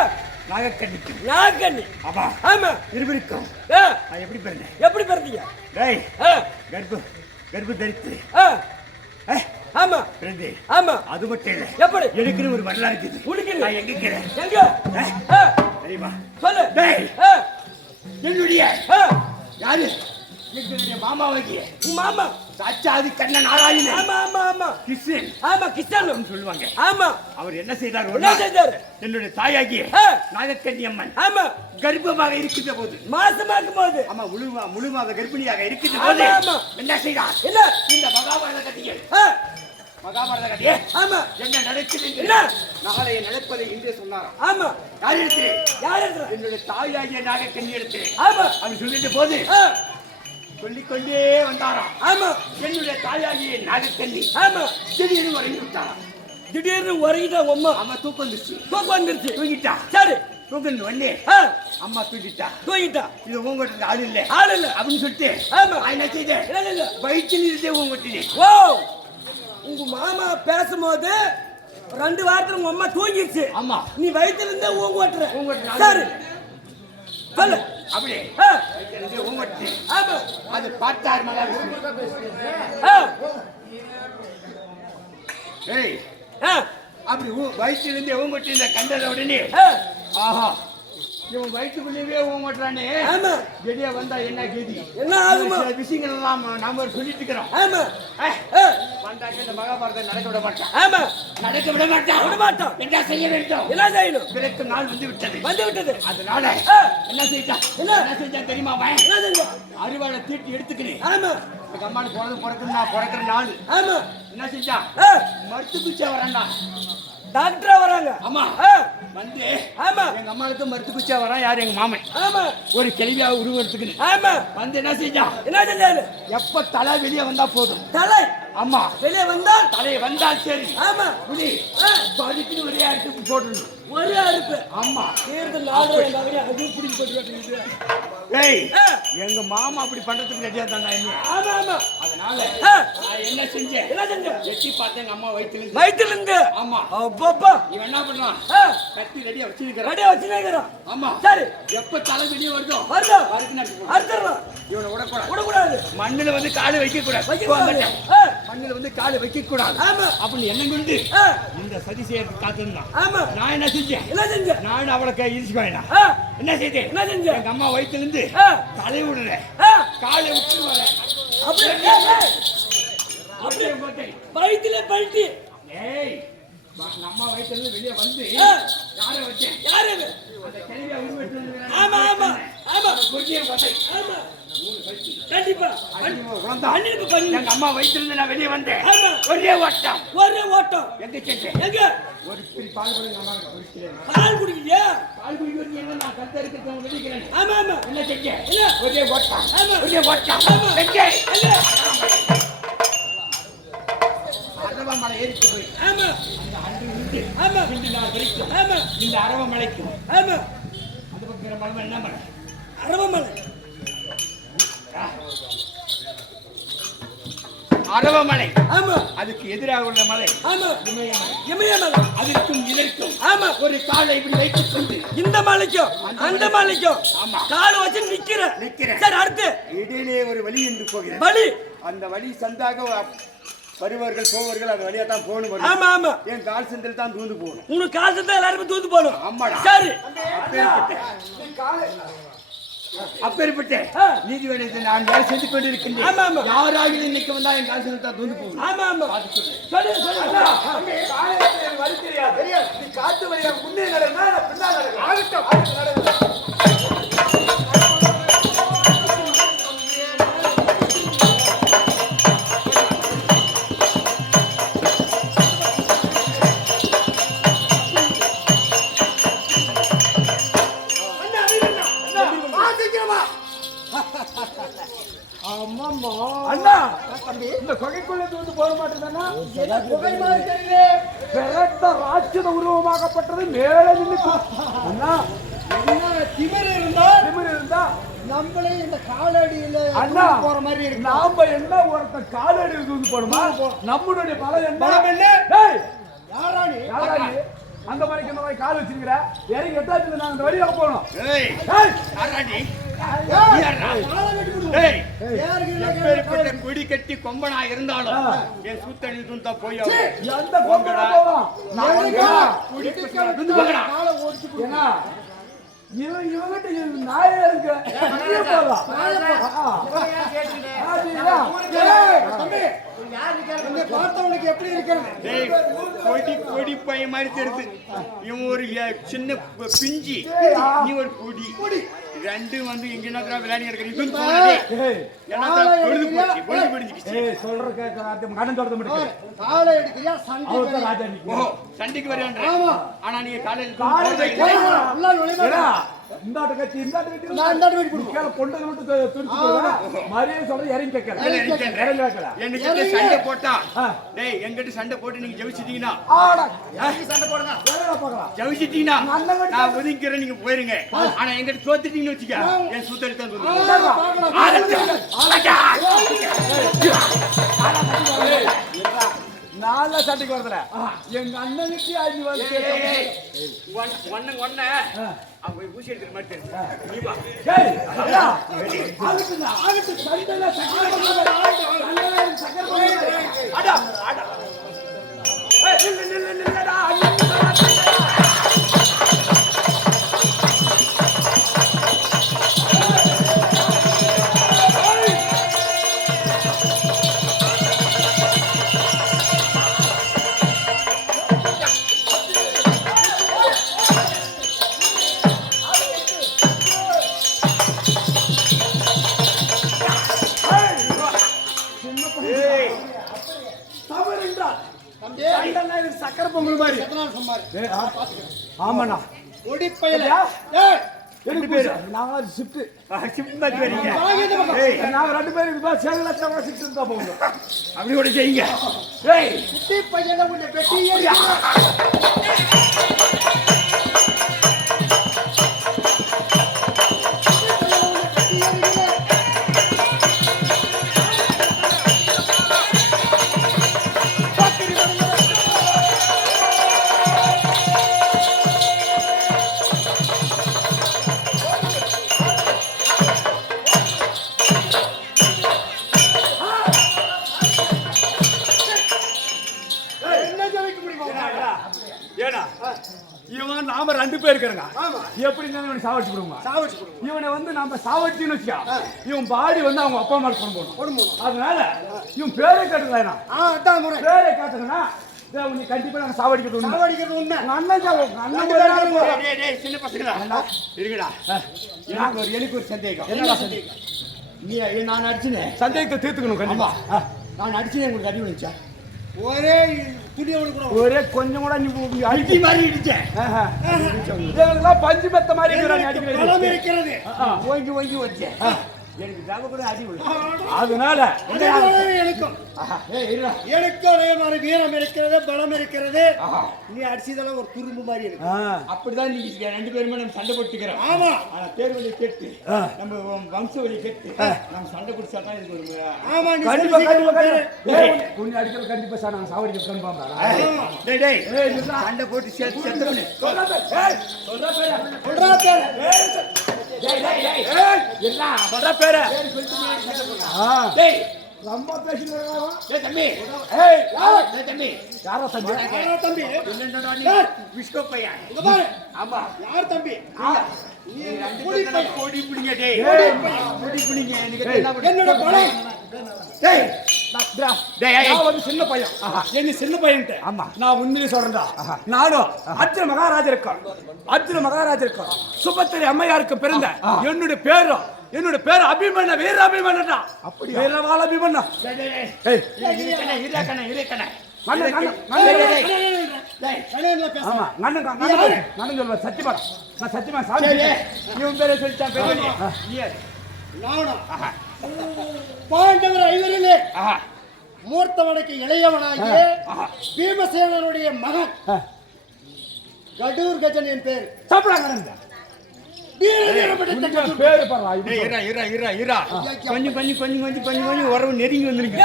நாகக்கண்ணிக்கும் நாகக்கண்ணி ஆமா ஆமா இருவருக்கும் ஆ, நான் எப்படி பிறந்தேன் எப்படி பிறந்தீங்க டேய் ஆ, கர்ப்ப தரித்து ஆ, ஆமா பிறந்தேன் ஆமா அது மட்டும் இல்ல எப்படி எனக்குன்னு ஒரு வரலாறு இருக்குது உனக்கு நான் எங்க இருக்கிறேன் எங்க ஆ, தெரியுமா சொல்லு டேய் ஆ, என்னுடைய ஆ, யாரு என்னுடைய மாமாவாகிய உன் மாமா சாட்சாதி கண்ண நாராயணன் ஆமா ஆமா ஆமா கிருஷ்ணன் ஆமா கிருஷ்ணன் சொல்லுவாங்க ஆமா அவர் என்ன செய்தார் ஒரு என்ன நாள் செஞ்சாரு என்னுடைய தாயாகிய ஆ, நாகக்கண்ணி அம்மன் ஆமா கர்ப்பமாக இருக்கின்ற போது மாசமாக்கும் போது ஆமா முழுமாக கர்ப்பிணியாக இருக்கின்ற போது ஆமா, ஆமா. என்ன செய்தார் என்ன இந்த மகாபாரத கதையில் ஆ, மகாபாரத கதையே ஆமா என்ன நடக்குது என்ன? நாளைய நடப்பதை இன்றே சொன்னாராம் ஆமா யார் இடத்திலே யார் இருக்கிற என்னுடைய தாயாகிய நாகக்கண்ணி இடத்திலே ஆமா அவர் சொல்லிட்ட போது ஆ, சொல்லிக்கொண்டே வந்தாராம் ஆமா என்னுடைய தாயாகிய நாகக்கண்ணி ஆமா திடீர்னு உறங்கி விட்டாராம் திடீர்னு உறங்கிட்டா உம்மா அம்மா தூக்கம் வந்துச்சு தூக்கம் வந்துருச்சு தூங்கிட்டா சரி தூக்கம் வந்து ஆ, அம்மா தூங்கிட்டா தூங்கிட்டா இது உங்ககிட்ட ஆள் இல்ல ஆள் இல்ல அப்படின்னு சொல்லிட்டு ஆமா நான் என்ன செய்தேன் என்ன செஞ்ச? வயிற்றில் இருந்தே உங்ககிட்ட ஓ உங்க மாமா பேசும்போது 2 வாரத்துல உங்க அம்மா தூங்கிடுச்சு ஆமா நீ வயித்துல இருந்தே ஊங்க ஓட்டுற ஊங்க சரி சொல்லு அப்படியே ஆ, வயிற்றில் இருந்தே உங்ககிட்ட ஆமா அது பார்த்தார் மகாவிஷ்ணு ஆ, ஏய் ஆ, அப்படி வயிற்றில் இருந்தே உங்ககிட்ட இந்த கண்டத உடனே ஆ, ஆஹா இவன் வயிற்றுக்குள்ளேயே ஊங்கட்டுறானே ஆமா வெளியே வந்தா என்ன கேதி என்ன ஆகுமா சில விஷயங்கள் எல்லாம் நாம சொல்லிட்டு இருக்கிறோம் ஆமா ஏய், ஆ, வந்தாக்க இந்த மகாபாரதம் நடக்க விட மாட்டான் ஆமா நடக்க விட மாட்டான் விட மாட்டோம். என்ன செய்ய வேண்டும் என்ன செய்யணும் பிறக்கும் நாள் வந்து விட்டது வந்து விட்டது அதனால ஆ, என்ன செய்தான் என்ன செஞ்சான் தெரியுமா அவன் என்ன செஞ்ச அறுவாளை தீட்டி எடுத்துக்கினேன் ஆமா எங்க அம்மானு பிறக்கிற நாள் ஆமா என்ன செஞ்சான் ஆ, மருத்து குச்சியா வரான்டா டாக்டரா வராங்க ஆமா ஆ, வந்து ஆமா எங்க அம்மாவுக்கு மருத்து குச்சியா வரான் யாரு எங்க மாமன் ஆமா ஒரு கேள்வியாக உருவெடுத்துக்கினு ஆமா வந்து என்ன செஞ்சான் என்ன செஞ்சாரு எப்ப தலை வெளியே வந்தா போதும் தலை ஆமா வெளியே வந்தால் தலையை வந்தால் சரி ஆமா புலி ஆ, படிக்கணும் ஒரே இடத்துக்கு போடணும் ஒரே அறுப்பு ஆமா தீர்த்து 4 நகரி அது பிடிச்சு போட்டு கட்டுறது ஏய் ஆ, எங்க மாமா அப்படி பண்றதுக்கு ரெடியா தாண்டா என்ன ஆமா ஆமா அதனால ஆ, நான் என்ன செஞ்சேன் என்ன செஞ்ச எட்டி பார்த்தேன் எங்க அம்மா வயிற்றுல வயித்துல இருந்து ஆமா அப்பப்பா இவன் என்ன பண்றான் ஆ, கத்தி ரெடியா வச்சிருக்கிறான் ரெடியா வச்சுக்கிறோம் ஆமா சரி எப்ப தலை வெளியே வருதோ வருதா வரைக்கும் நடக்கும். அறுத்துறோம் இவனை விடக்கூடாது விடக்கூடாது மண்ணுல வந்து காலு வைக்க கூடாது வைக்கக்கூடாது ஆ, மண்ணுல வந்து காலு வைக்க கூடாது ஆமா அப்படின்னு என்ன கொண்டு ஆ, இந்த சதி செய்யறதுக்கு காத்திருந்தான் ஆமா நான் என்ன செஞ்சேன் என்ன செஞ்ச நான் அவளை இடிச்சு வேணாம் ஆ, என்ன செய்தேன் என்ன செஞ்ச எங்க அம்மா வயிற்றுல இருந்து ஆ, தலை விடுற ஆ, காலை விட்டு வர அப்படியே அப்படியே போட்டேன் வயித்துல பல்ட்டி ஏய் எங்க அம்மா வயிற்றுல இருந்து வெளியே வந்து ஆ, யாரை வச்சேன் யாரு அது? அந்த கேள்வியா உருவெட்டு ஆமா ஆமா ஆமா குருஜியை பார்த்தேன் ஆமா கண்டிப்பா அன்னிப்பு பண்ணி எங்க அம்மா வயிற்றுல இருந்து நான் வெளியே வந்தேன் ஆமா ஒரே ஓட்டம் ஒரே ஓட்டம் எங்க செஞ்சேன் எங்க ஒரு பிரி பால் கொடுங்க அம்மா குடிக்கிறேன் பால் குடிக்கிறியா பால் குடிக்கிறது என்ன நான் கத்த இருக்கிறவங்க வெளிக்கிறேன் ஆமா ஆமா என்ன செஞ்சேன் என்ன ஒரே ஓட்டம் ஆமா ஒரே ஓட்டம் ஆமா. செஞ்சேன் எங்க அரவ மலை ஏறிட்டு போய் ஆமா அந்த அன்று இருந்து ஆமா இன்று நான் வரைக்கும் ஆமா இந்த அரவ மலைக்கும் ஆமா அந்த பக்கம் மலை என்ன மலை அரவமலை அரவமலை ஆமா அதுக்கு எதிராக உள்ள மலை ஆமா இமயமலை இமயமலை அதற்கும் இதற்கும் ஆமா ஒரு காலை இப்படி வைத்துக் கொண்டு இந்த மலைக்கும் அந்த மலைக்கும் ஆமா. கால் வச்சு நிக்கிறேன் நிக்கிறேன். சரி அடுத்து இடையிலே ஒரு வழி என்று போகிறேன் பலி அந்த வழி சந்தாக வருவார்கள் போவார்கள் அந்த வழியா தான் போகணும் வரும். ஆமா ஆமா என் கால் செந்தில் தான் தூந்து போகணும் உனக்கு காசு தான் எல்லாருமே தூத்து போகணும் ஆமாடா. சரி அப்பேற்பட்ட ஆ. நீதிபதி நான் வேலை செய்து கொண்டிருக்கின்றேன் ஆமா, ஆமா. யாராகிலும் இன்னைக்கு வந்தா என் கால் செந்தில் தான் தூந்து போகணும் ஆமா ஆமா சொல்லு சொல்லு காட்டு வழியா முன்னே நடந்தா பின்னா நடக்கும் அண்ணா இந்த கொகைக்குள்ள தூத்து போக மாட்டேன்னா புகை மாதிரி தெரியுது பெரட்ட ராட்சத உருவமாகப்பட்டது மேலே நின்று அண்ணா என்ன திமிரு இருந்தால் திமிரு இருந்தா நம்மளே இந்த காலடியில அண்ணா போற மாதிரி இருக்கு. நாம என்ன ஒருத்த காலடி தூக்கி போடுமா நம்மளுடைய பலம் என்ன பலம் என்ன? டேய் யாரா நீ? யாரா நீ அந்த மாதிரி இந்த மாதிரி கால் வச்சிருக்கிற இறங்கி எட்டாச்சுல நான் அந்த வழியாக போகணும் ஏய் டேய் யாரா நீ காலை வெட்டி போடு. ஏய் யாருக்கு இல்லை எப்பேற்பட்ட கொடி கட்டி கொம்பனா இருந்தாலும் என் சூத்தடி துண்டா போய் எந்த கொம்படா போவான் நான் காலை ஓடிச்சு போடு. ஏன்னா இவங்கிட்ட நாயே இருக்கு நீயே போலாம் தம்பி, என்னை பார்த்தவனுக்கு எப்படி இருக்கிறது? டேய் கொடி கொடி பையன் மாதிரி தெரியுது இவன் ஒரு சின்ன பிஞ்சி நீ ஒரு கொடி ரெண்டும் வந்து எங்க என்ன விளையாடி இருக்கிற இவன் பொழுது போச்சு பொழுது பிடிச்சிக்கிச்சு சொல்ற கேட்க கடன் தொடர்ந்து முடியும் காலை எடுக்கிறியா சண்டை அவர்தான் ராஜா ஓ நிற்கும் சண்டைக்கு வரையான்ற ஆமா. ஆனா நீங்க காலையில் நல்லா நுழைவாடா. இந்தாட்ட கட்சி இந்தாட்ட கட்சி நான் இந்தாட்ட வெட்டி போடு. கீழே பொண்டை விட்டு துடிச்சு போடுவேன் மரியாதை சொல்றது இறங்கி கேட்கல இறங்கி கேட்கல என்கிட்ட சண்டை போட்டா ஆ. டேய் என்கிட்ட சண்டை போட்டு நீங்க ஜெயிச்சிட்டீங்கன்னா ஆடா சண்டை போடுங்க பார்க்கலாம் ஜெயிச்சிட்டீங்கன்னா நல்ல வெட்டி. நான் ஒதுங்கிறேன் நீங்க போயிருங்க ஆனா என்கிட்ட தோத்துட்டீங்கன்னு வச்சுக்க என் சூத்தடி தான் நாலு சண்டைக்கு வரதுல எங்க அண்ணனுக்கு அஞ்சு வந்து ஒன்ன அவங்க ஊசி எடுக்கிற மாதிரி தெரியுது நீ வா அதுக்கு சண்டையில அடா அடா நில்லடா சக்கரை பொங்கல் மாதிரி ஆமாண்ணா ஒடிப்பையில. ஏய், ஏய், ரெண்டு பேரு நான் ஷிஃப்ட் நாங்க ரெண்டு பேரும் இது மாதிரி 7 லட்சம் ரூபாய் ஷிஃப்ட் இருந்தா போங்க அப்படி கூட செய்யுங்க ஏய் குட்டி பையனை உன்னை வெட்டி எறிகிறான். என்ன ஜெயிக்க முடியுமா? ஏனா இவன் நாம ரெண்டு பேர் இருக்கிறாங்க எப்படி இருந்தாலும் இவனை சாவடிச்சு விடுவோம் சாவடிச்சு போடு. இவனை வந்து நாம சாவடிச்சுன்னு வச்சுக்கா இவன் பாடி வந்து அவங்க அப்பா அம்மா கொண்டு போகணும் அதனால இவன் பேரை கேட்டுக்கலாம் அதான் முறை. பேரை கேட்டுங்கன்னா உன்னை கண்டிப்பா நாங்க சாவடிக்கிறது சாவடிக்கிறது உண்மை. அண்ணன் அண்ணன் டேய் டேய் சின்ன பசங்களா இருக்குடா எனக்கு ஒரு சந்தேகம் என்னடா சந்தேகம் நீ நான் அடிச்சினேன் சந்தேகத்தை தீர்த்துக்கணும் கண்டிப்பா நான் அடிச்சினேன் உங்களுக்கு அடி விழுந்துச்சா ஒரே துணியோடு கூட ஒரே கொஞ்சம் கூட நீ அடி மாதிரி இடிச்சேன் இதெல்லாம் பஞ்சு மெத்த மாதிரி இருக்கிறாங்க பலம் அடிக்கிறது இருக்கிறது. ஓங்கி ஓங்கி வச்சேன் எனக்கு ஜாப கூட அடி விழுந்து அதனால அதே மாதிரி எனக்கும் இருடா எனக்கு அதே மாதிரி வீரம் இருக்கிறது, பலம் இருக்கிறது. நீ அடிச்சதெல்லாம் ஒரு துரும்பு மாதிரி இருக்கு. அப்படிதான் நீங்க ரெண்டு பேருமே நம்ம சண்டை போட்டுக்கிறோம் ஆமா. ஆனா பேர் வழி கெட்டு நம்ம வம்ச வழி கெட்டு நம்ம சண்டை பிடிச்சா தான் இது ஒரு ஆமா, நீ கண்டிப்பா சொல்லி கண்டிப்பா பேரு. உன்னை அடிக்கிறது கண்டிப்பா சார் நாங்க சாவடிக்க கன்ஃபார்ம் டேய் டேய் சண்டை போட்டு சேர்த்து செத்தவனே சொல்றா பேரு. டேய் ரொம்ப பேசிட்டு டேய் தம்பி ஏய் டேய் தம்பி யாரா தம்பி யாரா தம்பி? என்னடா நீ விஸ்கோ பையன் இங்க பாரு. ஆமா யார் தம்பி? நீ ரெண்டு பேரும் கோடி புடிங்க டேய் கோடி புடிங்க எனக்கு என்ன என்னோட பலம். டேய் டேய் நான் வந்து சின்ன பையன் என்ன சின்ன பையன்ட்டு ஆமா நான் உண்மையிலே சொல்றேன்டா நானும் அர்ஜுன மகாராஜா இருக்கோம் சுபத்திரி அம்மையாருக்கு பிறந்த என்னுடைய பேரு அபிமன்ன வீர அபிமன்னடா அப்படி வீரவாள அபிமன்ன டேய் இருக்கனே ஆமா நான் சொல்லுவேன் சத்தியமா நான் சத்தியமா சாமி இவன் பேரை சொல்லிட்டான் பேரு நானா? பாண்டவர் ஐவரிலே மூர்த்தவனுக்கு இளையவனாகிய பீமசேனனுடைய மகன் கடூர் கஜன் என் பேர். சாப்பிடாங்க வீர தீரமடைத்த கடூர் பேரு பாரு. கொஞ்சம் உறவு நெருங்கி வந்திருக்கு.